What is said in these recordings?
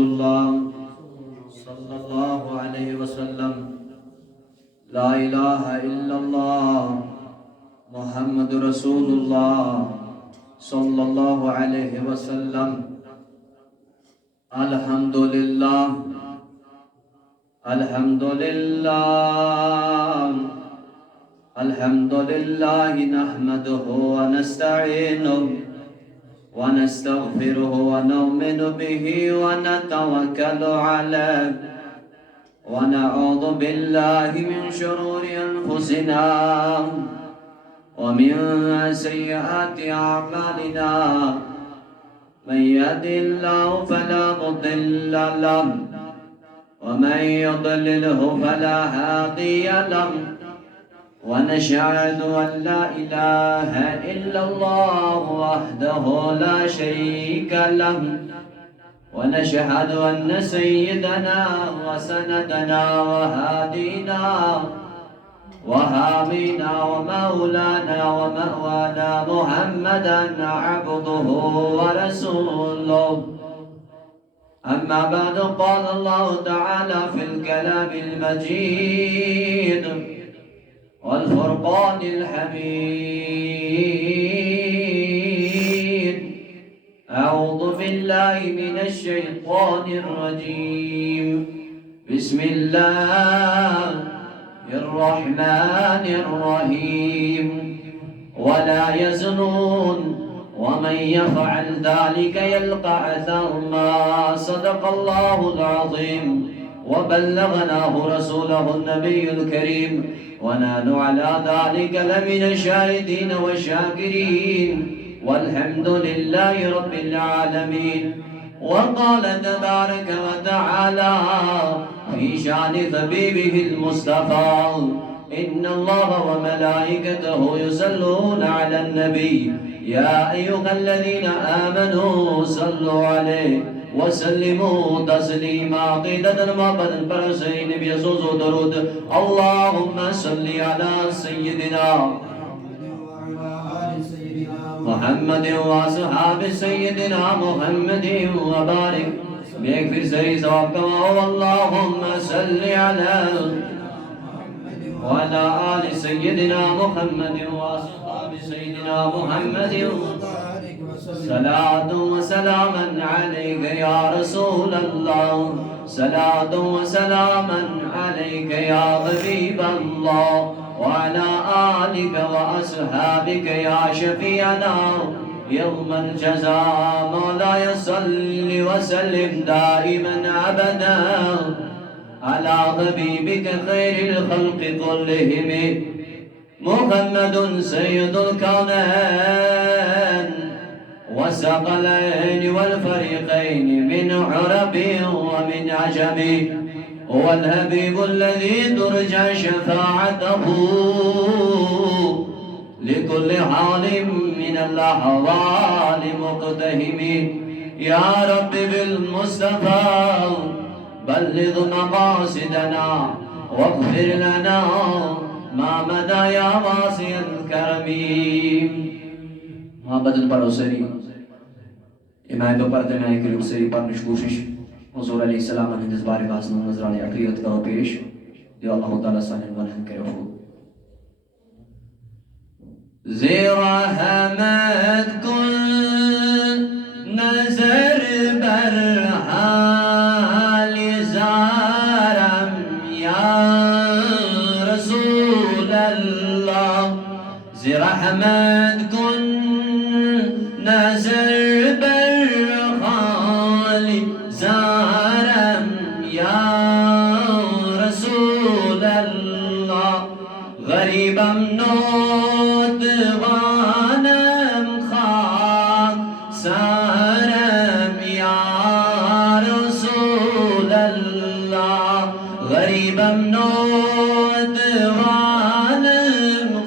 اللہ صلی اللہ علیہ وسلم لا الہ الا اللہ محمد رسول اللہ صلی اللہ علیہ وسلم الحمدللہ الحمدللہ الحمدللہ نحمده ونستعینه ونستغفره ونؤمن به ونتوكل عليه ونعوذ بالله من شرور أنفسنا ومن سيئات أعمالنا من يهد الله فلا مضل له ومن يضلله فلا هادي له ونشهد أن لا إله إلا الله وحده لا شريك له ونشهد أن سيدنا وسندنا وهادينا وحامينا ومولانا ومأوانا محمدا عبده ورسوله أما بعد قال الله تعالى في الكلام المجيد والفرقان الحميد أعوذ بالله من الشيطان الرجيم بسم الله الرحمن الرحيم ولا يزنون ومن يفعل ذلك يلقى أثاما صدق الله العظيم وبلغناه رسوله النبي الكريم ونحن على ذلك لمن الشاهدين والشاكرين والحمد لله رب العالمين. وقال تبارك وتعالى في شان حبيبه المصطفى إن الله وملائكته يصلون على النبي يا أيها الذين آمنوا صلوا عليه وسلموا تسليما. عقیدت المحبت پر حسین نبی عزوز و درود. اللهم صل على سيدنا محمد واصحاب سيدنا محمد وبارك ایک پھر صحیح ثواب کماؤ. اللهم صل على وعلى آل سيدنا محمد واصحاب سيدنا محمد صلاة وسلاما عليك يا رسول الله صلاة وسلاما عليك يا حبيب الله وعلى آلك وأصحابك يا شفيعنا يوم الجزاء. مولاي صل وسلم دائما أبدا على حبيبك خير الخلق كلهم محمد سيد الكونين والثقلين والفريقين من عرب ومن عجم هو الحبيب الذي ترجى شفاعته لكل حال من الأحوال مقتهم. يا رب بالمصطفى بلغ مقاصدنا واغفر لنا ما مدى يا واسع الكرم. محبت پر اسری امام پر دنیا کے اسری پر کوشش حضور علیہ السلام نے اس بارے میں نظران عقیدت کا پیش جو اللہ تعالیٰ سانن ونہن کرے ہو. زیرا حمد کن نظر بر حال زارم یا رسول اللہ. زیرا حمد کن نظر بر حال زارم یا رسول اللہ. غریبم نوتوانم خاک سارم یا رسول اللہ. غریبم نوتوانم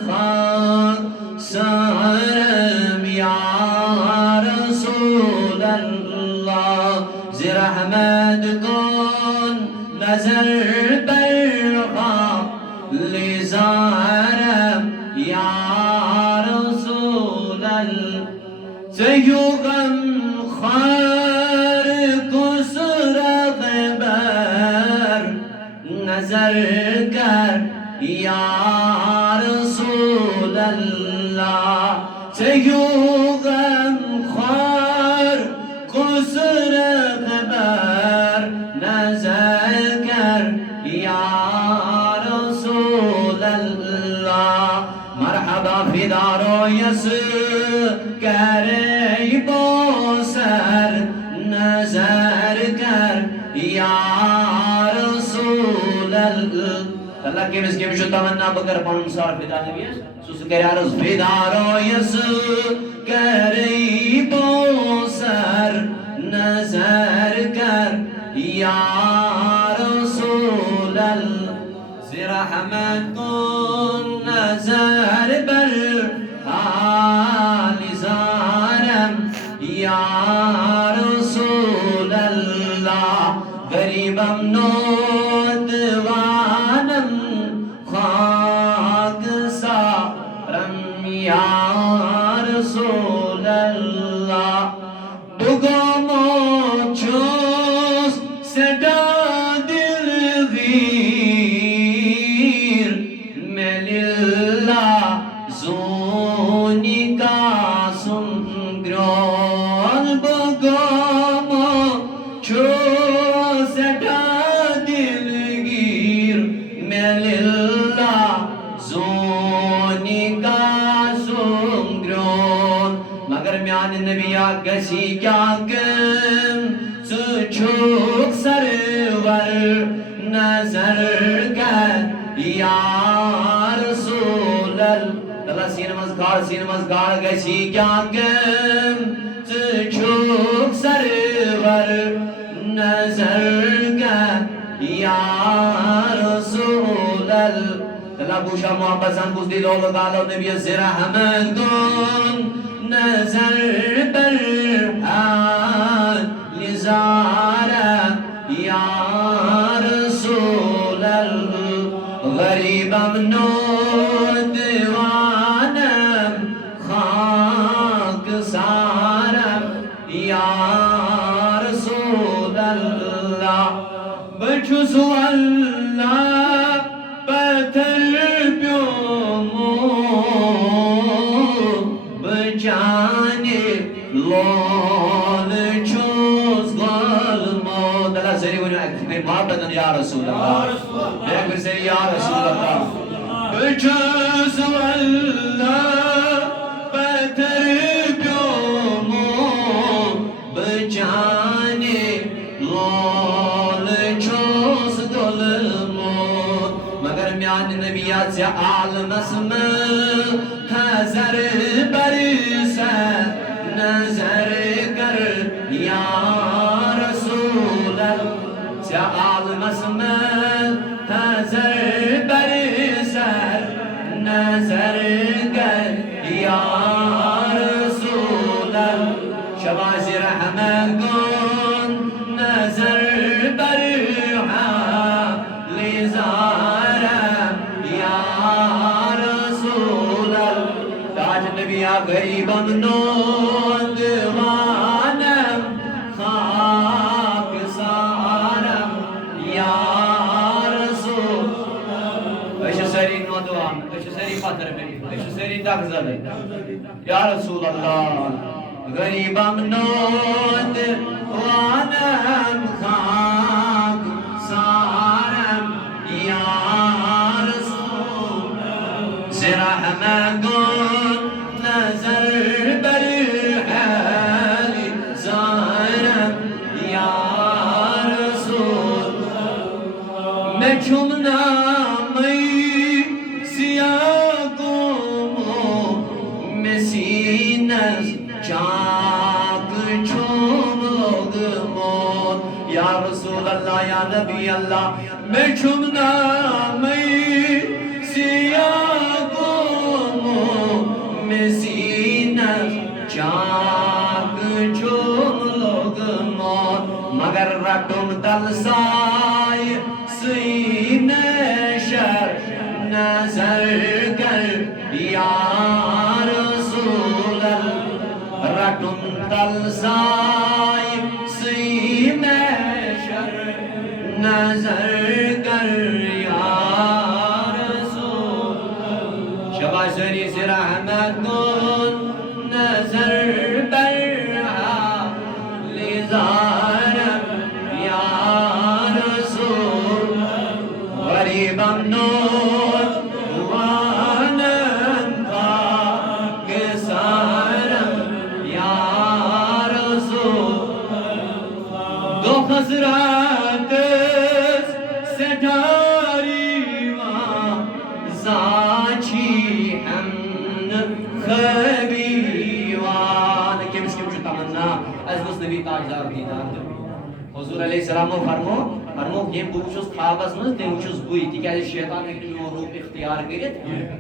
خاک سارم یا رسول اللہ. زرحمت کن نظر برخام لزارم یا رسول اللہ. سیو غم خار کو سرا نظر کر یا رسول اللہ سے یوں غم خوار قصر خبر نظر کر یا رسول اللہ مرحبا فدارو یس کرے بوسر نظر کر یا رسول اللہ کے مسکیم شو تمنا بکر پانون سار فدا نبیس سوس کر عرض فدارو یس کرے بوسر نظر کر یا رسول اللہ رحمت کن نظر بر آل زارم یا رسول اللہ غریبم نودوانم خاک سارم یا رسول اللہ بگمو چوس سڈا گسی کیا کم سچوک سرور نظر کر یا رسول اللہ سین مزگار گسی کیا کم سچوک سرور نظر کر یا رسول اللہ بوشا محبت سن کس دلو لگالو نبی رحمت کن نظر بر آل زارم یا رسول اللہ غریبم نودوانم خاک سارم یا رسول اللہ بچوس واللہ پتر پیومو بچانے لول چوز غلمو دلہ سری ونیو ایک محبت یا رسول اللہ ایک سری یا رسول اللہ بچوس واللہ پتر پیومو بچانے لول چوز غلمو مگر میان نبیات سے عالم اسمل حضر برسد نظر کر یا رسول اللہ سے عالم اسمل حضر برسد نظر کر یا رسول اللہ شباز رحمت کن نظر برحال زارم یا رسول اللہ تاج نبی غریبم نودوانم خاک سارم یا رسول ایش سری نودوان ایش سری پتر بری ایش سری دغزل یا رسول اللہ غریبم نودوانم خاک سارم یا رسول زرحمت نظر بر حال زارم یا رسول میں چھمنا مئی سیاہ گومو میں سینس چاک چھوم لوگ موت یا رسول اللہ یا نبی اللہ میں چھمنا مئی سیاہ گومو میں سینس چاک چھوم لوگ موت مگر رٹم تلسائی سینے شر نظر کر یا رسول اللہ رٹم تلسائی سینے شر نظر کر حضرات سداری و زاچی حمد خبیوان کمس کم شو تمنا از دوست نبی تاجدار دیدار حضور علیہ السلام فرمو یم بوچھس خوابس من تم وچھس بوئی تکیاز شیطان ہیکہ میون روپ اختیار کرت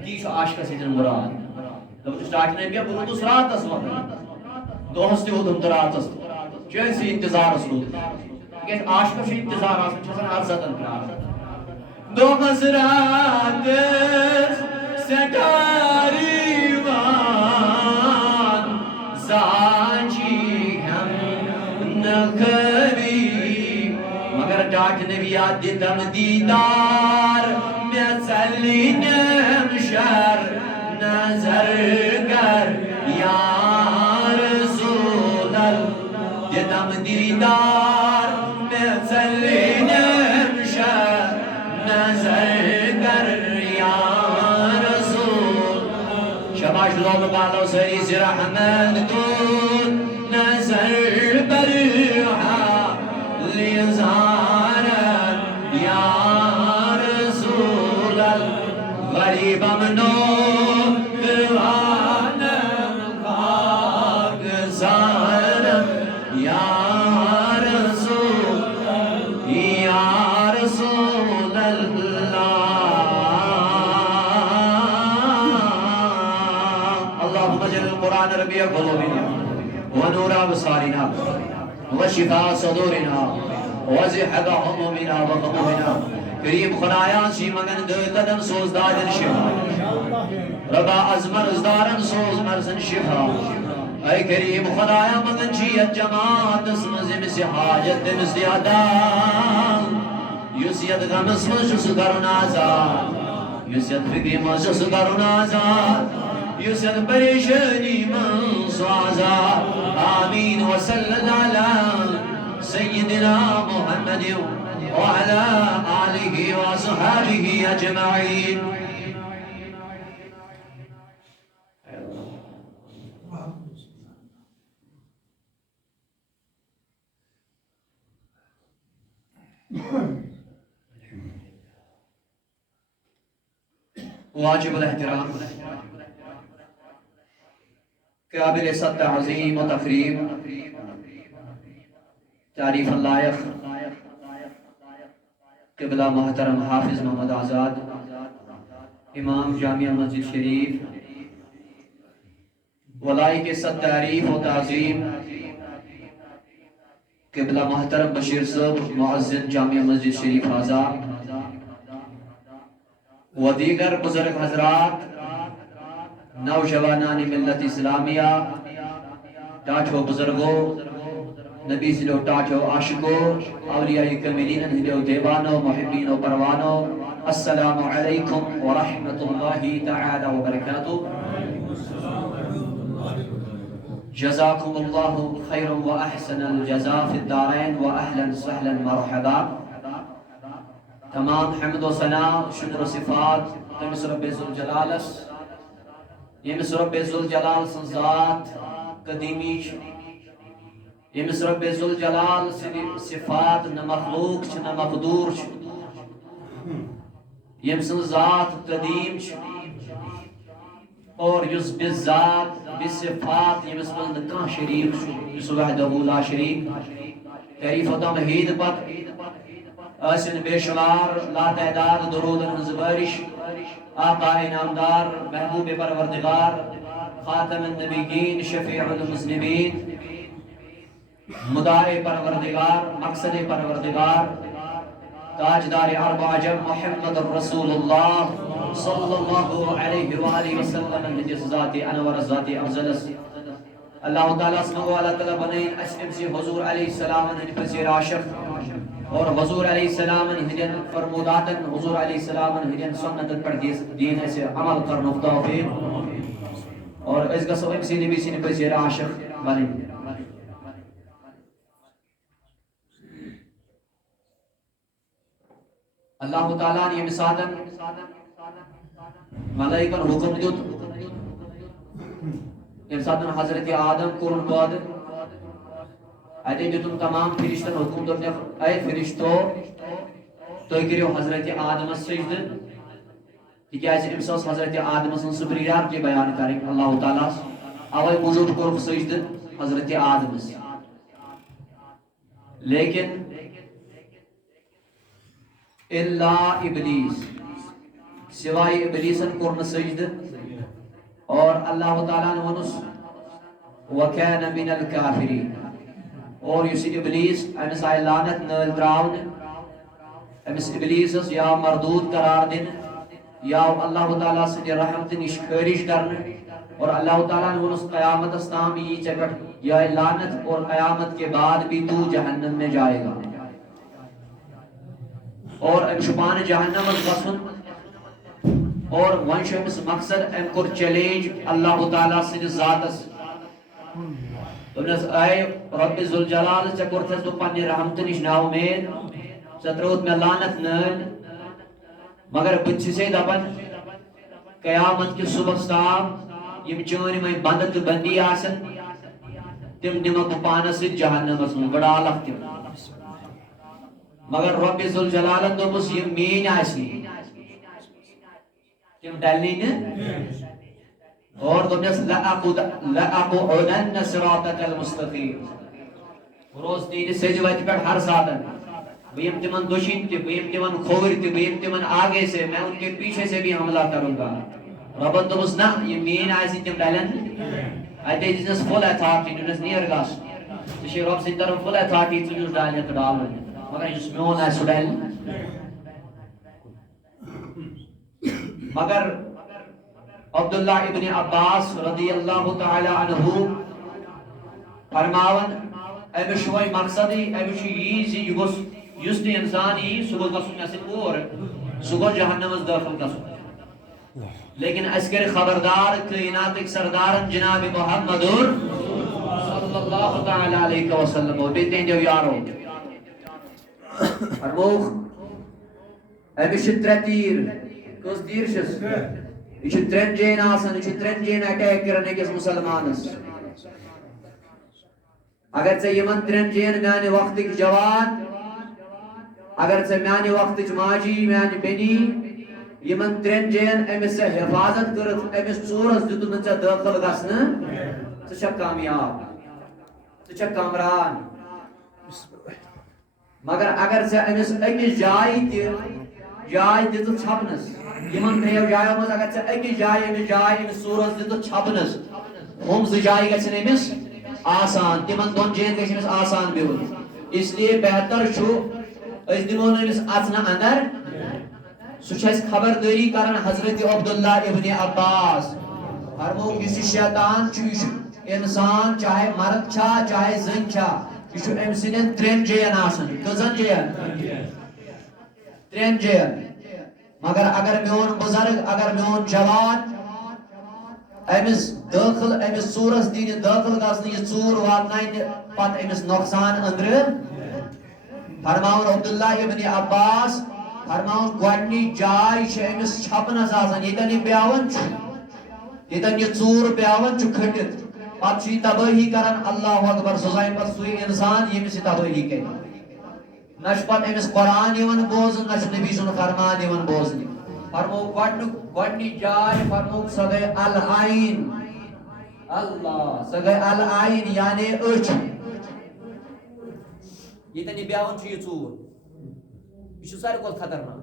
تی عاشق سۭتۍ مراد دپس سٹارٹ نبی بہ روٗدُس راتس وقت دۄہس تہِ ووتُم تہٕ راتس چٲنسٕے انتظارس روٗد تکیاز عاشقس چھُ انتظار آسان چھُ آسان عرضتن پیاران دۄہس راتس سٹاریوان زاچی ہم نخبی مگر ڈاٹ نبیات دیتم دیدار میں ژلنیم شر نظر کر یا رسول اللہ دیتم دیدار میں ژلنیم شر نظر کر یا رسول شباش لوگ بالو سری سے رحمت دون نظر برہا لیزارن یا رسول اللہ غریب امنو دیوانم خاک سارم یا رسول اللہ اللہم اجعل القرآن ربیع قلوبنا ونور ابصارنا وشفاء صدورنا وزحق همومنا وغمومنا کریم خدایا سی مگن دادن سوز دادن شفا ربا از مرز دارن سوز مرزن شفا اے کریم خدایا مگن چیت جماعت اسمزم سے حاجت دمز دیادا یسیت غمس مجھس کرن آزاد یسیت فکری مجھس کرن آزاد یسیت پریشانی منسو آزاد آمین وصلی اللہ علیہ سيدنا محمد وعلى آله وصحبه أجمعين واجب الاحترام قابل تعظیم و تکریم تعریف اللائق قبلہ محترم حافظ محمد آزاد امام جامعہ مسجد شریف ولائق صد تعریف و تعظیم قبلہ محترم بشیر صاحب معزز جامعہ مسجد شریف آزاد و دیگر بزرگ حضرات نوجوانان ملت اسلامیہ ٹاٹھو بزرگوں نبی سلو ٹاٹھو عاشقو اولیاء کاملین ہندو دیوانو محبین و پروانو السلام علیکم ورحمت اللہ تعالی وبرکاتہ جزاکم اللہ خیر و احسن الجزاء فی الدارین و اہلا سہلا مرحبا تمام حمد و ثنا شکر و صفات تمس رب ذوالجلالس یمس رب ذوالجلال سن ذات قدیمی یمس رب ذوالجلال صفات نہ مخلوق نہ مقدور یمس ذات قدیم اور یس بالذات بصفات یمس من کان شریف یس وحدہ لا شریک تعریف و تمہید پت آسن بے شمار لا تعداد درود ہنز بارش آقا انعامدار محبوب پروردگار خاتم النبیین شفیع المذنبین مدعی پروردگار مقصد پروردگار تاجدار اربع عجم محمد الرسول اللہ صلی اللہ علیہ وآلہ وسلم الحجز ذاتی انور ذاتی افضلس اللہ تعالیٰ اسمہ و اللہ تعالیٰ بنائن اسم سے حضور علیہ السلام انہی پسیر عاشق اور حضور علیہ السلام ہجن فرموداتن حضور علیہ السلام ہجن سنتن پر دین سے عمل کرنے توفیق اور اس کا سب اکسی نبی سے پسیر عاشق بنیں اللہ تعالیٰ نے مثالن ملائکن حکم دیت امساتن حضرت آدم قرن بعد اتے دیتن تمام فرشتن حکم دوٚپ اے فرشتو تُہۍ کٔرِو حضرت آدمس سجدٕ تِکیٛازِ أمِس ٲس حضرت آدم سٕنٛز سُپریارٹی بیان کرٕنۍ اللہ تعالیٰ ہس اوے موٗجوٗب کوٚرُکھ سجدٕ حضرت آدمس لیکن الا ابلیس سوائے ابلیسن کوٚر نہٕ سجدٕ اور اللہ تعالیٰ نے ووٚنُس وَكَانَ مِنَ الْكَافِرِينَ اور یُس ابلیس أمِس آیہِ لعنت نٲلۍ ترٛاونہٕ أمِس ابلیسس یا مردود قرار دِنہٕ یا اللہ تعالیٰ سٕنٛدِ رحمتہٕ نِش خٲرج کرنہٕ اور اللہ تعالیٰ نے ووٚنُس قیامتس تام یی ژےٚ پٮ۪ٹھ یِہے لعنت اور قیامت کے بعد بھی تو جہنم میں جائے گا اور أمۍ چھُ پانہٕ جہنمس گژھُن اور وۄنۍ چھُ أمِس مقصد أمۍ کوٚر چیلینج اللہ تعالیٰ سٕنٛدِس ذاتس دوٚپنس اے رۄبِ ذوالجلال ژےٚ کوٚرتھس بہٕ پننہِ رحمتہٕ نِش نا اُمید ژےٚ ترٛٲوُتھ مےٚ لعنت نٲلۍ مگر بہٕ تہِ چھُسے دپان قیامت کِس صبحس تام یِم چٲنۍ یِمے بندٕ تہٕ بندی آسن تِم نِمکھ بہٕ پانس سۭتۍ جہنمس منٛز بڑالکھ تِم مگر رۄبِ ذوالجلالن دوٚپُس یِم میٲنۍ آسنہِ تِم ڈلنٕے نہٕ اور دوٚپنس لأقعدن صراطك المستقيم روز تِہنٛدِ سیٚزِ وتہِ پٮ۪ٹھ ہر ساتن بہٕ یِمہٕ تِمن دٔچھِنۍ تہِ بہٕ یِمہٕ تِمن کھووٕرۍ تہِ بہٕ یِمہٕ تِمن آگے سے میں ان کے پیچھے سے بھی حملہ کروں گا رۄبن دوٚپُس نہ یِم میٲنۍ آسہِ تِم ڈلن نہٕ اتے دِژنس فُل ایتھارٹی دوٚپنس نیر گژھ ژےٚ چھے رۄب سٕنٛدِ طرفہٕ فُل ایتھارٹی ژٕ یُس ڈالہِ تہٕ ڈالُن مگر یُس میون آسہِ سُہ ڈلہِ نہٕ مگر عبداللہ ابن عباس رضی اللہ تعالی عنہ فرماون أمِس چھُ وۄنۍ مقصدٕے أمِس چھُ یی زِ یہِ گوٚژھ یُس تہِ اِنسان یی سُہ گوٚژھ گژھُن مےٚ سۭتۍ اور سُہ گوٚژھ جہنمس دٲخل گژھُن لیکن اَسہِ کٔرِ خبردار کائناتٕکۍ سردارن جناب محمد صلی اللہ تعالی علیہ وسلم اور بیٚیہِ تِہنٛدیو یارو فرمووُکھ أمِس چھِ ترٛےٚ تیٖر کٔژ تیٖر چھِس یہ چھُ ترٛٮ۪ن جاین آسان یہ چھُ ترٛٮ۪ن جاین اٹیک کران أکِس مُسلمانس اگر ژےٚ یِمن ترٛٮ۪ن جاین میانہِ وقتٕکۍ جوان اگر ژےٚ میانہِ وقتٕچ ماجی میانہِ بیٚنی یِمن ترٛٮ۪ن جاین أمِس ژےٚ حفاظت کٔرٕتھ أمِس ژوٗرس دِتُن نہٕ ژےٚ دٲخل گژھنہٕ ژٕ چھکھ کامیاب ژٕ چھکھ کامران مگر اگر ژےٚ أمِس أکِس جایہِ تہِ جاے دِژٕتھ چھپنس یِمن ترٛیٚیو جایو منٛز اگر ژےٚ أکِس جایہِ أمِس جاے أمِس ژوٗرس دِتُتھ چھپنس ہُم زٕ جایہِ گژھن أمِس آسان تِمن دۄن جاین گژھِ أمِس آسان بِہُن اس لیے بہتر چھُ أسۍ دِمو نہٕ أمِس اژنہٕ اندر سُہ چھُ اَسہِ خبردٲری کران حضرت عبداللہ ابن عباس فرمووُکھ یُس یہِ شیطان چھُ یہِ چھُ انسان چاہے مرد چھا چاہے زٔنۍ چھا یہِ چھُ أمۍ سٕنٛدٮ۪ن ترٛٮ۪ن جاین آسان کٔژن جاین ترٛٮ۪ن جاین مگر اگر میون بزرگ اگر میون جوان أمِس دٲخل أمِس ژوٗرس دِنہِ دٲخل گژھنہٕ یہِ ژوٗر واتناونہِ پتہٕ أمِس نۄقصان أنٛدرٕ فرماوُن عبداللہ ابن عباس فرماوُن گۄڈنِچ جاے چھِ أمِس چھپنس آسان ییٚتٮ۪ن یہِ بیٚہوان چھُ ییٚتٮ۪ن یہِ ژوٗر بیٚہوان چھُ کھٔٹِتھ پتہٕ چھُ یہِ تبٲہی کران اللہ اکبر سُہ زاے پتہٕ سُے انسان ییٚمِس یہِ تبٲہی کرِ نہ چھُ پتہٕ أمِس قرآن یِوان بوزنہٕ نہ چھُ نبی سُنٛد فرمان یِوان بوزنہٕ فرمووُکھ گۄڈنِچ جاے فرمووُکھ سۄ گٔے العین اللہ سۄ گٔے العین یعنی أچھ ییٚتٮ۪ن یہِ بیٚہوان چھُ یہِ ژوٗر یہِ چھُ ساروی کھۄتہٕ خطرناک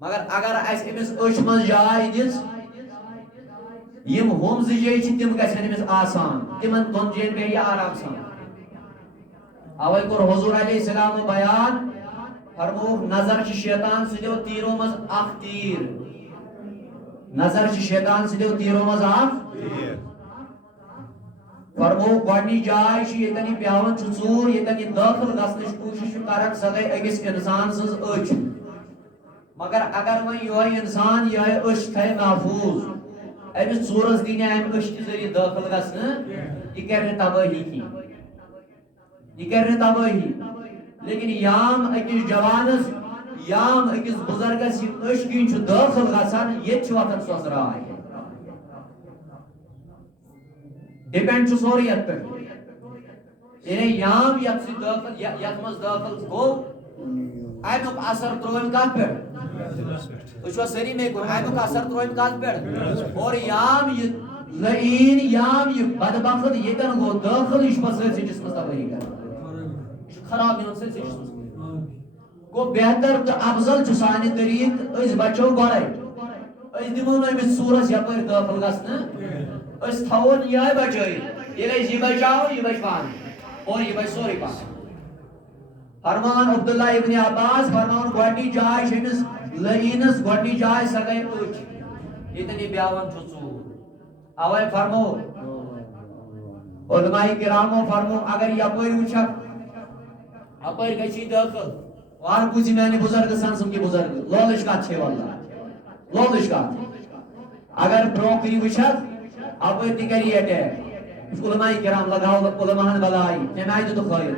مگر اگر اَسہِ أمِس أچھ منٛز جاے دِژ یِم ہُم زٕ جایہِ چھِ تِم گژھن أمِس آسان تِمن دۄن جاین گٔے یہِ آرام سان اوے کوٚر حضور علیہ السلام بیان فرمووُکھ نظر چھِ شیطان سٕنٛدیو تیٖرو منٛز اکھ تیٖر نظر چھِ شیطان سٕنٛدیو تیٖرو منٛز اکھ فرمووُکھ گۄڈنِچ جاے چھِ ییٚتٮ۪ن یہِ بیٚہوان چھُ ژوٗر ییٚتٮ۪ن یہِ دٲخل گژھنٕچ کوٗشش چھُ کران سۄ گٔے أکِس انسان سٕنٛز أچھ مگر اگر وۄنۍ یِہوے انسان یِہوے أچھ تھایہِ محفوٗظ أمِس ژوٗرس دِنہِ امہِ أچھ کہِ ذٔریعہٕ دٲخل گژھنہٕ یہِ کرِ نہٕ تبٲہی کینٛہہ یہِ کرِ نہٕ تبٲہی لیکن یام أکِس جوانس یام أکِس بُزرگس یہِ أچھ کِنۍ چھُ دٲخل گژھان ییٚتہِ چھِ وۄتھان سۄسراے ڈِپینڈ چھُ سورُے یتھ پٮ۪ٹھ یعنی یام یت داخل یت مز داخل گو امیک اثر ترویم کت پہ تھی سری میں امیک اثر ترویم کت پہ اور یام یہ لعین یام یہ بدبخت یتن گو داخل یہ پہ سی جسمس تباہی کر خراب یون سی جسمس گو بہتر تو افضل سانہ طریق اس بچو گوڑے اس دمو امس سورس یپر داخل گھنہ اس تھون یہ بچائی یہ بچاو یہ بچ پان اور یہ بچ سوری پان فرمان عبداللہ ابن عباس فرمان گوڑنی جائے شمس لعینس گوڑنی جائے سگئی اچ اتنی بیاون چھو ژور اوے فرمو علماء کرامو فرمو اگر یپر وچھک اپر گچھی داخل وار بوزی میں نے بزرگ سنسم کی بزرگ لولش کا چھے واللہ لولش کا اگر بروکری وچھک اپر تکری اٹیک علماء کرام لگاو علماء بلائی نمائی تو خیر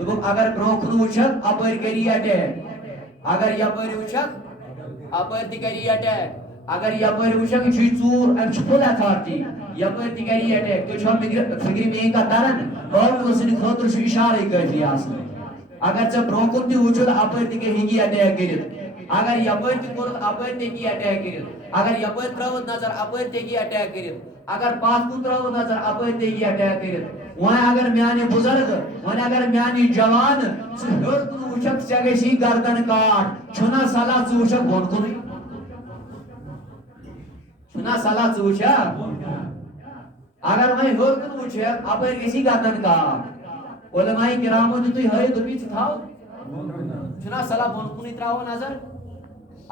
اگر بروکن وچھک اپر کری اٹیک اگر یپر وچھک اپر تکری اٹیک اگر یپر وچھک چھ ژور ام چھ فل اتھارٹی یپر تکری اٹیک تو چھو فکری میں کا ترن اور اسن خاطر چھ اشارہ کافی آسن اگر ژے بروکن تہ وچھت اپر تہ ہنگی اٹیک کرت اگر یپر تہ کرت اپر تہ کی اٹیک کرت اگر یپر تراوت نظر اپر تہ کی اٹیک کرت اگر پاس کو تراوت نظر اپر تہ کی اٹیک کرت وہیں اگر میانی بزرگ وہیں اگر میانی جوان ژٕ ہیوٚر کُن وٕچھکھ ژےٚ گژھی گردن کاٹ چھُنا صلاح ژٕ وٕچھکھ بۄن کُنٕے چھُنا صلاح ژٕ وٕچھکھ اگر وہیں ہیوٚر کُن وٕچھکھ اپٲرۍ گژھی گردن کاٹ علماء کرامو دِتُے ہٲیِتھ دوٚپی ژٕ تھاو چھُنا صلاح بۄن کُنٕے تراوو نظر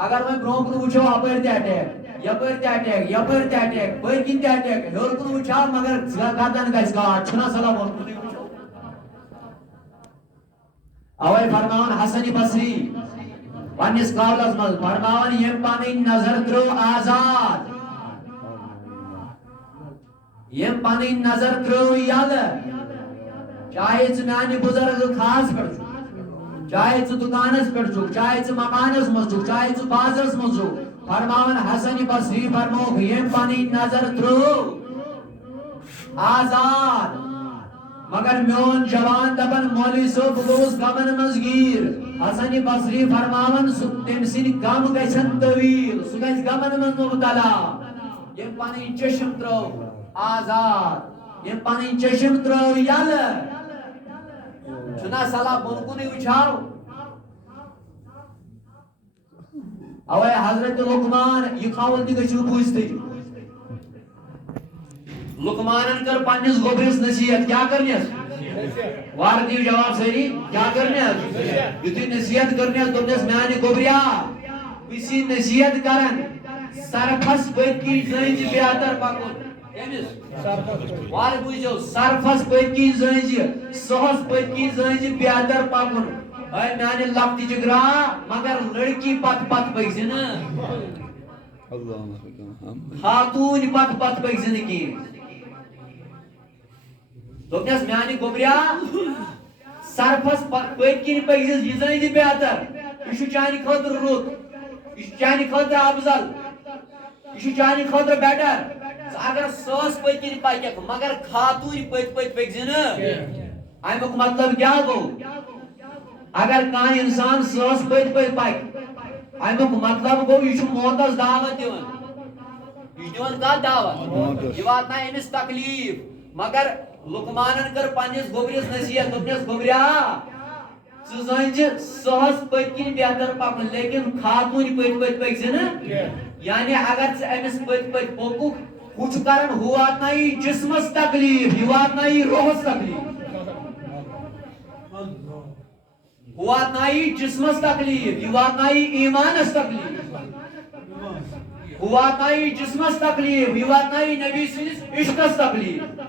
اگر وہیں برٛونٛہہ کُن وٕچھو اپٲرۍ تہِ اٹیک یپٲرۍ تہِ اٹیک یپٲرۍ تہِ اٹیک پٔتۍ کِنۍ تہِ اٹیک ہیوٚر کُن وٕچھو مگر گردن گژھِ کاٹ چھُنا صلاح بۄن کُنٕے وٕچھو اوے فرماون حسن بصری پننس قولس مز فرماون یم پنٕنۍ نظر ترٲو آزاد یم پنٕنۍ نظر ترٲو یلہٕ چاہے ژٕ میانہِ بزرگ خاص پٮ۪ٹھ چھُکھ چاہے ژٕ دُکانس پٮ۪ٹھ چھُکھ چاہے ژٕ مکانس منٛز چھُکھ چاہے ژٕ بازرس منٛز چھُکھ فرماون حسن بصری فرمووُکھ یم پنٕنۍ نظر ترٲو آزاد مگر میون جوان دپن مولوی صٲب بہٕ گوٚوُس غمن منٛز گیٖر حسن بصری فرماون سُہ تٔمۍ سٕنٛدۍ غم گژھن طویٖل سُہ گژھِ غمن منٛز مبتلا یم پنٕنۍ چشم ترٲو آزاد یم پنٕنۍ چشم ترٲو یلہٕ چھُنا صلاح بۄن کُنٕے وٕچھاو اوے حضرت لقمان یہ کھاول تہِ گٔژھِو بوٗزتھٕے لقمانن کر پننس گوبرس نصیحت کیا کرنیس وار دیو جواب سری کیا کرنیس یتھُے نصیحت کرنیس دوٚپنس میانہِ گوبریا بسی نصیحت کرن سرفس پٔتۍ زٲنزِ بہتر پکُن وار بوٗزِو سرفس پٔتۍ زٲنزِ سہس پٔتۍ زٲنزِ بہتر پکُن اے میانہِ لۄکٹہِ جگرا مگر لڑکی پت پت پٔکزِ نہٕ خاتوٗن پت پت پٔکزِ نہٕ کینٛہہ دوٚپنس میانہِ گوبریا سرفس پٔتۍ کِنۍ پٔکزِ یہِ زٲنزِ بہتر یہِ چھُ چانہِ خٲطرٕ رُت یہِ چھُ چانہِ خٲطرٕ افضل یہِ چھُ چانہِ خٲطرٕ بیٹر اگر ساس پٔتۍ کِنۍ پککھ مگر خاتوٗنۍ پٔتۍ پٔتۍ پٔکزِ نہٕ امیُک مطلب کیٛاہ گوٚو اگر کانٛہہ انسان ساس پٔتۍ پٔتۍ پکہِ امیُک مطلب گوٚو یہِ چھُ موتس دعوت دِوان یہِ چھُ دِوان کتھ دعوت یہِ واتنایہِ أمِس تکلیٖف مگر لقمانن کر پننس گوبرس نصیحت دوٚپنس گوبریا ژٕ زٲنزِ سہس پٔتۍ کِنۍ بہتر پکُن لیکن خاتوٗنۍ پٔتۍ پٔتۍ پٔکزِ نہٕ یعنی اگر ژٕ أمِس پٔتۍ پٔتۍ پوٚکُکھ ہُہ چھُ کران ہُہ واتنایی جسمس تکلیٖف یہِ واتنایی روحس تکلیٖف ہُہ واتنایی جسمس تکلیٖف یہِ واتنایی ایمانس تکلیٖف ہُہ واتنایی جسمس تکلیٖف یہِ واتنایی نبی سٕنٛدِس عشقس تکلیٖف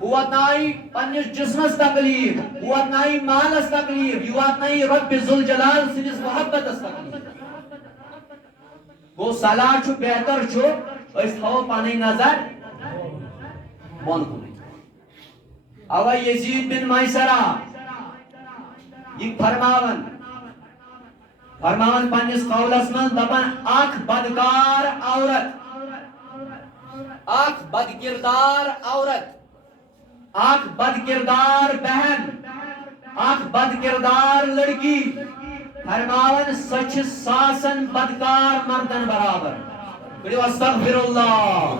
ہُہ واتنایی پننس جسمس تکلیٖف ہُہ واتنایی مالس تکلیٖف یہِ واتنایی رب ذوالجلال سٕنٛدِس محبتس تکلیٖف گوٚو صلاح چھُ بہتر چھُ أسۍ تھاوو پنٕنۍ نظر بۄن کُنٕے اوے یزید بن میسرہ یہ فرماون پننس قولس من دپان اکھ بدکار عورت اکھ بد کردار عورت اخ بد کردار بہن اخ بد کردار لڑکی فرماون سچ ساسن بدکار مردن برابر بڑی استغفر اللہ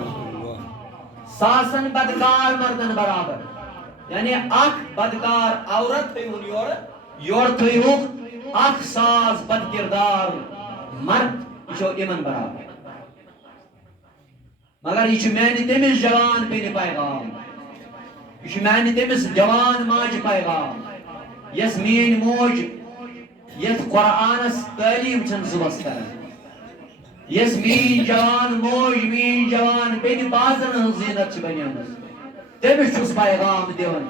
ساسن بدکار مردن برابر یعنی اخ بدکار عورت تھیون یور تھیون اخ ساز بد کردار مرد یہ یمن برابر مگر یہ میانہ تمس جوان بین پیغام یہ میانہ تمس جوان ماج پیغام یس مین موج یت قرآنس تعلیم چھن صبح کران یس مین جوان موج مین جوان بین بازن ہن زینت بنیامس تمس چھس پیغام دیوان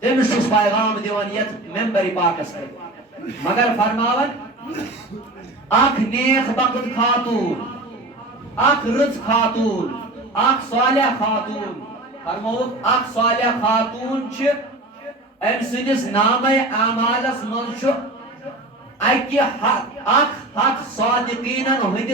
تمس چھس پیغام دیوان یت ممبر پاکس پہ مگر فرماون اخ نیک بخت خاتون اخ رز خاتون اخ صالح خاتون فرموک اخ صالح خاتون چھ ام سندس نام اعمالس من اکہ اخ ہتھ صادقینن ہند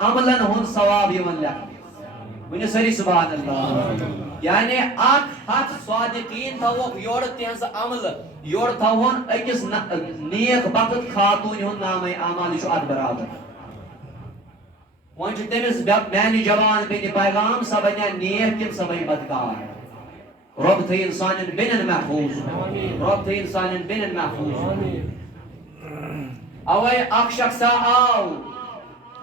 عملن ہند ثواب یون لکھ ونی سری سبحان اللہ یعنی اخ ہتھ صادقین تھوک یور تہذ عمل یور تھون اکس نیک بخت خاتون ہند نام اعمال ات برابر ون تمس میانہ جوان بین پیغام سا بنیا نیک کن سا بن بدکار رب تھی انسان بینن محفوظ رب تھی انسان بینن محفوظ اوے اخ شخص آو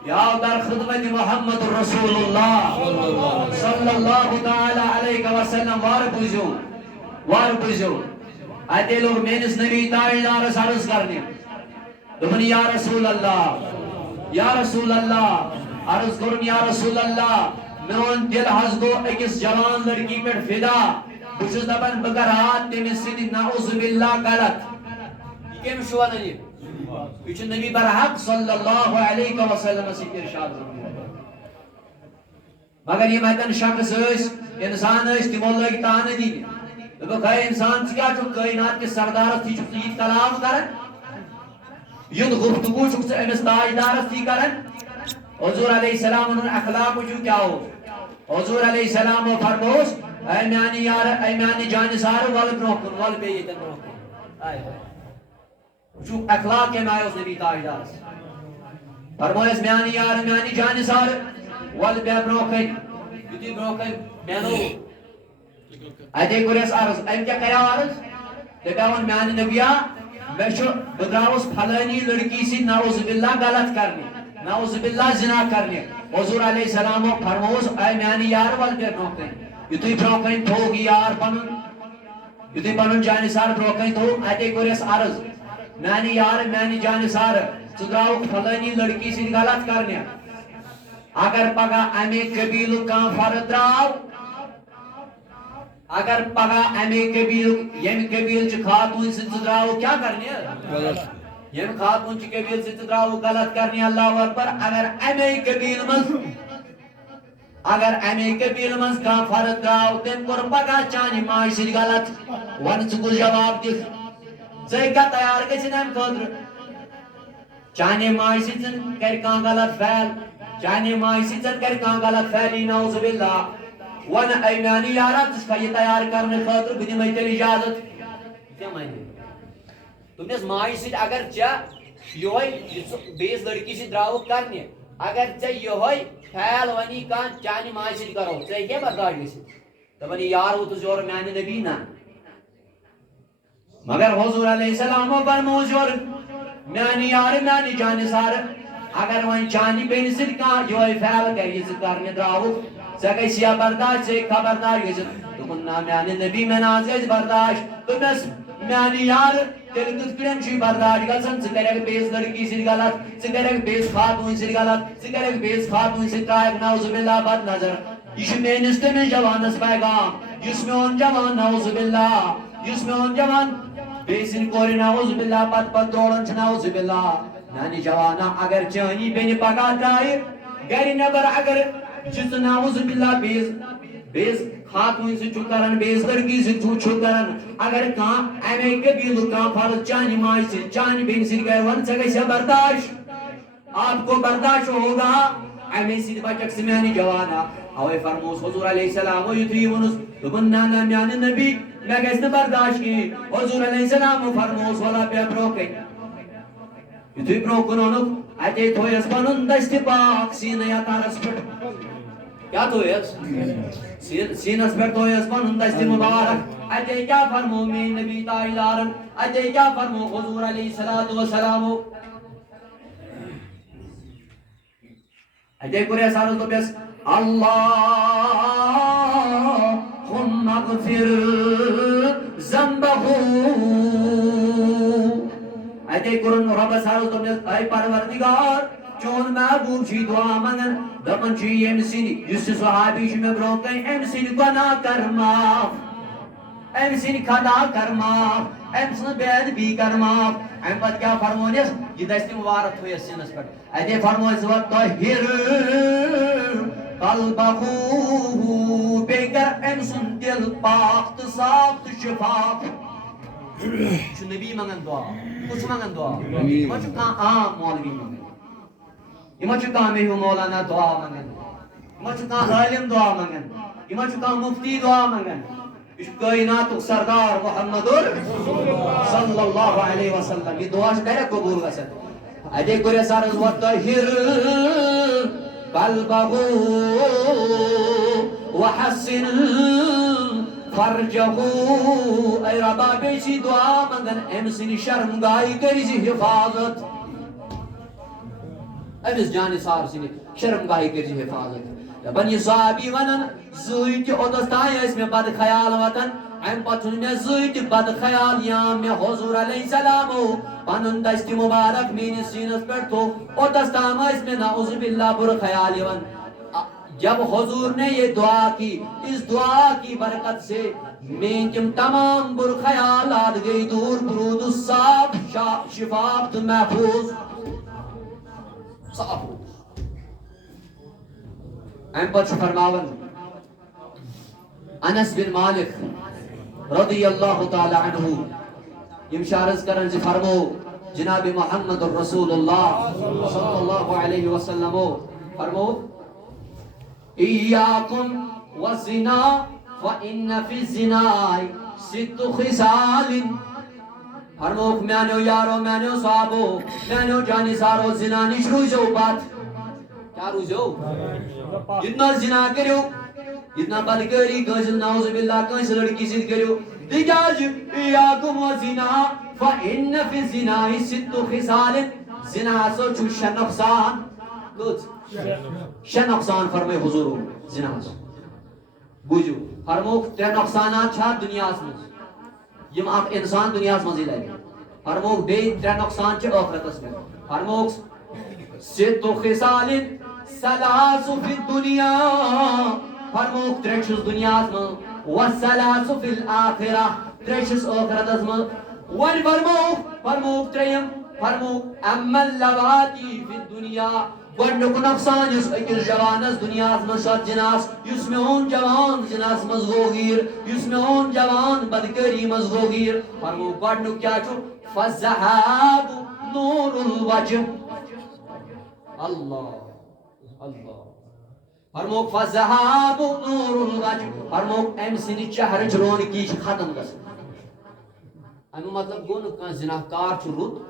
یا در خدمت محمد رسول اللہ صلی اللہ تعالی علیہ وسلم وار بوزو اتے لوگ میرس نبی تاجدارس عرض کرنے دپن یا رسول اللہ عرض کرن یا رسول اللہ میون دل حض گو اکس جوان لڑکی پہ فدا بس دپان بہ کر ہاتھ تمس سی نعوذ باللہ غلط یہ کم ون یہ نبی برحق صلی اللہ علیہ وسلم سی ارشاد مگر یہ ہتن شخص انسان تمو لگ تانہ دن دپک ہے انسان ثہ کیا کائنات کے سردارس تھی یہ کلام کران یہ گفتگو امس تاجدارس تھی کران حضور علیہ السلام اخلاق کیا ہو حضور علیہ السلام فرموس اے میانی یار اے میانی جانسار ول برو کن ول بے یتن برو کن اخلاق کے مایوس نبی تاجدار فرموس میانی یار میانی جانسار ول بے برو کن یتی برو کن مینو اتے کرس عرض ام کیا کیا عرض دپاون میانی نبیا میں بدراوس پھلانی لڑکی سی نعوذ باللہ غلط کرنے نعوذ باللہ زنا کرنے حضور علیہ السلام فرموس اے میانی یار ول بے برو کن یتی برو کن تھوگ یار پنن یتی پنن جانسار برو کن تھوگ اتے کرس عرض میانی یار میانی جانسار ژٕ درٛاوُکھ فلٲنی لڑکی سۭتۍ غلط کرنے اگر پگاہ امے قبیل کانٛہہ فرد درٛاو اگر پگاہ امے قبیل ییٚمہِ قبیل چہِ خاتوٗن سۭتۍ ژٕ درٛاوُکھ کیٛاہ کرنے ییٚمہِ خاتوٗن چہِ قبیل سۭتۍ ژٕ درٛاوُکھ غلط کرنے اللہ اکبر اگر امے قبیل منٛز کانٛہہ فرد درٛاو تٔمۍ کوٚر پگاہ چانہِ ماجہِ سۭتۍ غلط وَن ژٕ کُس جواب دِکھ ژٕ کیٛاہ تیار گٔژھِتھ امہِ خٲطرٕ چانے ماجہِ سۭتۍ کر کانٛہہ غلط فعل چانے ماجہِ سۭتۍ کر کانٛہہ غلط فعلی نعوذ باللہ ون اے میانہِ یارا ژٕ چھکھا یہ تیار کرنہٕ خٲطرٕ بہٕ دِمے تیٚلہِ اجازت کیٛاہ مانے دوٚپنس ماجہِ سۭتۍ اگر ژےٚ یہوے بیٚیِس لڑکی سۭتۍ درٛاوُکھ کرنہِ اگر ژےٚ یہوے فعل ونی کانٛہہ چانہِ ماجہِ سۭتۍ کرو ژےٚ ہیٚکیٛاہ برداشت گٔژھِتھ دپان یہِ یار ووتُس یورٕ میانہِ نبی نہ مگر حضور علیہ السلام فرموس یورٕ میانی یار میانی جانسار اگر ون چانی بین سۭتۍ کانٛہہ یہوے فعل کرِ ژٕ کرنہِ درٛاوُکھ ژےٚ گژھِ یا برداشت ژٕ ہیٚککھا برداشت گٔژھِتھ دوٚپُن نہ میانہِ نبی مےٚ نہ حظ گژھِ برداشت دوٚپنس میانہِ یار تیٚلہِ کِتھ کٔنۍ چھُے برداشت گژھان ژٕ کرکھ بیٚیِس لڑکی سۭتۍ غلط ژٕ کرکھ بیٚیِس خاتوٗنۍ سۭتۍ غلط ژٕ کرکھ بیٚیِس خاتوٗنۍ سۭتۍ ترٛایکھ نعوذ باللہ بد نظر یہ چھُ میٲنِس تٔمِس جوانس پیغام یُس میون جوان نعوذ باللہ یُس میون جوان بیٚیہِ سٕنٛدِ کورِ نعوذ باللہ پتہٕ دوران چھُ نعوذ باللہ میانہِ جوانا اگر چٲنی بیٚنہِ پگاہ درٛایہِ گرِ نٮ۪بر اگر ژٕ نعوذ باللہ بیٚیِس خاتوٗنۍ سۭتۍ چھُکھ کران بیٚیِس لڑکی سۭتۍ چھُکھ کران اگر کانٛہہ امے قبیلُک کانٛہہ فرد چانہِ ماجہِ سۭتۍ چانہِ بیٚنہِ سۭتۍ کرِ ون ژےٚ گژھِ برداشت آپ کو برداشت ہوگا امے سۭتۍ بچکھ ژٕ میانہِ جوانا اوے فرموس حضور علیہ السلام یتھی ونس دبن نانا میان نبی میں گژھِ برداشت کی حضور علیہ السلام فرموس ولا پہ بروکے یتھی برو کن اونک اتے تھویس پنن دست پاک سینہ یاتارس پہ کیا تھویس سینس پہ تھویس پنن دست مبارک اتے کیا فرمو میں نبی تاجدارن اتے کیا فرمو حضور علیہ السلام اتے کرے سارس دوپیس اللہم اغفر ذنبہ اتے کرن رب سارس دوپیس اے پروردگار چون محبوب چی دعا منگن دپن چی یم سن جس صحابی چھ میں برو کئی ام سن گناہ کر معاف ام سن خطا کر معاف ام سن بید بھی کر معاف ام پت کیا فرمونیس یہ دست مبارک ہوئی سنس پر اتے فرمونیس وطہر قلبہ بیگر ام سن دل پاک تو صاف تو شفاف چھ نبی منگن دعا کچھ منگن دعا ما چھ کان عام مولوی منگن یہ چھ کان میہو مولانا دعا منگن یہ چھ کان عالم دعا منگن یہ چھ کان مفتی دعا منگن یہ کائنات سردار محمد صلی اللہ علیہ وسلم یہ دعا ڈائریکٹ قبول گژھن اتے کرے سارس وطہر قلبہ وحسن فرجہ اے ربا بیچی دعا منگن ام سن شرمگاہی کریزی حفاظت امس جانثار سن شرمگاہی کریزی حفاظت دپن یہ صحابی ونن زٕہٕے تہِ اوٚتس تانۍ ٲسۍ مےٚ بد خیال واتان امہِ پتہٕ چھُنہٕ مےٚ زٕہٕے تہِ بد خیال یا مےٚ حضور علیہ السلامو پنُن دست مبارک میٲنِس سیٖنس پٮ۪ٹھ تھوٚو اوٚتس تام ٲسۍ مےٚ نعوذ باللہ برٕ خیال یِوان جب حضور نے یہ دعا کی اس دعا کی برکت سے میں تم تمام بر خیالات گئی دور برود صاف شفاف تو محفوظ صاف ام پتہ فرماون انس بن مالک رضی اللہ تعالی عنہ یم شارز کرن زِ فرمو جناب محمد الرسول اللہ صلی اللہ علیہ وسلم فرمو ایاکم والزنا فإن فی الزنا ست خصال فرموک میانو یارو میانو صحابو میانو جانی سارو زنا نش روزو بات کیا روزو اتنا زنا کریو اتنا بدکاری کنس نعوذ باللہ کنس لڑکی سید کریو تکیاز ایاکم والزنا فإن فی الزنا ست خصال زنا سو چھو شن نقصان کچھ شن نقصان فرمائے حضور زنا بوجھو فرموک ترے نقصانات چھا دنیا میں یم اخ انسان دنیا میں لگے فرموک بے ترے نقصان چھ آخرت میں فرموک ست خصال ثلاث فی الدنیا فرموک ترے چھس دنیا میں والثلاث فی الاخرہ ترے چھس آخرت میں ون فرموک تریم فرموک اما اللواتی فی الدنیا گۄڈنیُک نۄقصان یُس أکِس جوانس دُنیاہس منٛز چھُ جِناس یُس میون جوان زِناہس منٛز گوٚو گیٖر یُس میون جوان بدکٲری منٛز گوٚو گیٖر فرموو گۄڈنیُک کیٛاہ چھُ فذہاب نور الوجہ اللہ اللہ فرمووُکھ فذہاب نور الوجہ فرمووُکھ أمۍ سٕنٛدِ چہرٕچ رونقی چھِ ختم گژھان امیُک مطلب گوٚو نہٕ کانٛہہ زِناہ کار چھُ رُت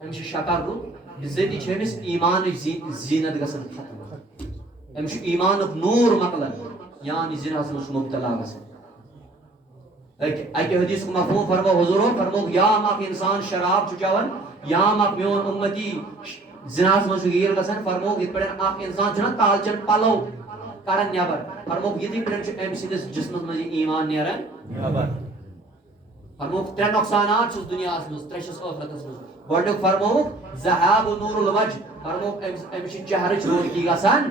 أمِس چھِ شکل رُت بِذٲتی چھِ أمِس ایٖمانٕچ زیٖنت گژھان ختم أمِس چھُ ایٖمانُک نوٗر مۄکلان یعنی زِناہس منٛز چھُ مُبتلا گژھان اکہِ حدیثُک مفہوٗم فرموو حضوٗرو فرمووُکھ یام اکھ اِنسان شراب چھُ چٮ۪وان یام اکھ میون اُمتی زِناہس منٛز چھُ گیٖر گژھان فرمووُکھ یِتھ پٲٹھۍ اکھ اِنسان چھُنہ کالچٮ۪ن پلو کڑان نٮ۪بر فرمووُکھ یِتھٕے پٲٹھۍ چھُ أمۍ سٕنٛدِس جسمس منٛز یہِ ایٖمان نیران نٮ۪بر فرمووُکھ ترے نۄقصانات چھُس دُنیاہس منٛز ترے چھِس ٲخرتس منٛز گۄڈنیُک فرمووُکھ ذہاب نور الوجہ فرمووُکھ أمِس چھِ چہرٕچ رونقی گژھان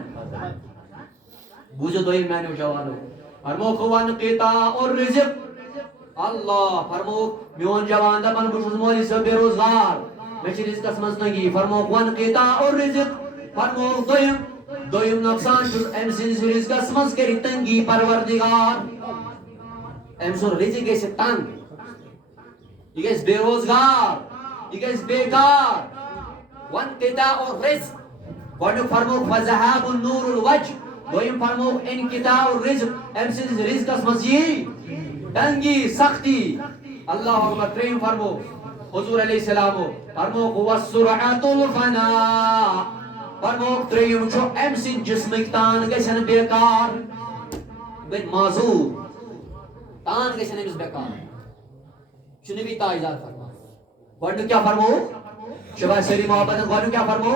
بوٗزِو دوٚیِم میانیو جوانو فرمووُکھ وانقطاع الرزق اللہ فرمووُکھ میون جوان دپان بہٕ چھُس مولوی صٲب بے روزگار مےٚ چھِ رزقس منٛز تنگی فرمووُکھ وانقطاع الرزق فرمووُکھ دوٚیِم نۄقصان چھُس أمۍ سٕنٛدِس رزقس منٛز کٔرِ تنگی پروردگار أمۍ سُنٛد رزق گژھِ تنگ یہ گژھِ بے روزگار یہ گژھِ بیکار وانقطاع الرزق گۄڈنیُک فرمووُکھ فذہاب نور الوجہ دویم فرمو انقطاع الرزق ام سندس رزقس مزی تنگی سختی اللہ اکبر تریم فرمو حضور علیہ السلام فرمو والسرعۃ الفناء فرمو تریم چھو ام سن جسمک تان گژھن بیکار گئی معذور تان گژھن امس بیکار چھ نبی تاجدار فرما گۄڈنیُک کیا فرمو شبہ سری محبت گۄڈنیُک کیا فرمو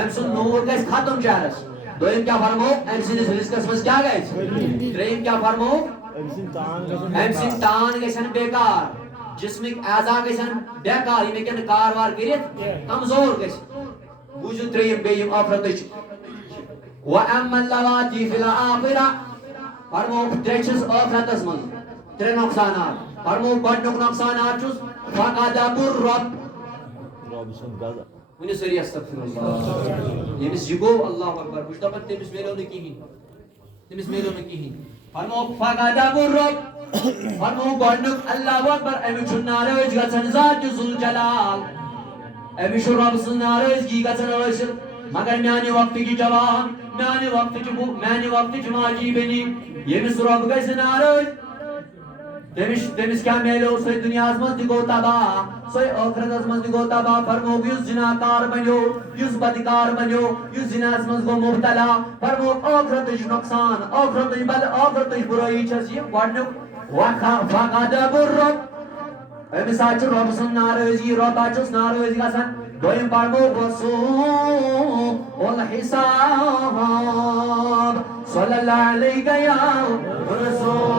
ام سن نور گژھِ ختم چہرس دویم کیا فرمو ام سندس رزقس مز کیا گژھِ تریم کیا فرمو ام سن تان گژھن بیکار جسمک اعضاء گژھن بیکار یم ہیکن کاروار کٔرِتھ کمزور گژھِ بوٗزِو ترٛیٚیِم بیٚیہِ یِم آفرتٕچ وَأَمَّا اللَّوَاتِي فِي الْآخِرَةِ فرمو ترٛےٚ چھِس ٲخرتس منٛز ترٛےٚ نۄقصانات فرمو گۄڈنیُک نۄقصانات چھُس فَقَدَبُ الرَّبِّ ؤنِو سٲری استغفر اللہ ییٚمِس یہِ گوٚو اللہ اکبر بہٕ چھُس دپان تٔمِس میلیو نہٕ کِہیٖنۍ فرمو فَقَدَبُ الرَّبِّ فرمو گۄڈنیُک اللہ اکبر أمِس چھُ ناراض گژھان ذاتِ ذوالجلال أمِس چھُ رۄب سٕنٛز ناراضگی گژھان حٲصِل مگر میانہِ وقتٕکہِ جوان میانہِ وقتٕچ ماجی بیٚنی ییٚمِس رۄب گژھِ ناراض تٔمِس کیٛاہ میلیو سُے دُنیاہس منٛز تہِ گوٚو تباہ سُے ٲخرتس منٛز تہِ گوٚو تباہ فرموکھ یُس زِناکار بنیو یُس بدکار بنیو یُس زِناہس منٛز گوٚو مبتلا فرموکھ ٲخرتٕچ نۄقصان ٲخرتٕچ بُرٲیی چھس یہِ گۄڈنیُک فَقَدَبُ الرَّبِّ أمِس حظ چھِ رۄبہٕ سٕنٛز ناراضگی رۄب حظ چھُس ناراض گژھان دوٚیِم پرموکھ وَسوٗءُ الحِساب صلی اللہ علیہ یا رسول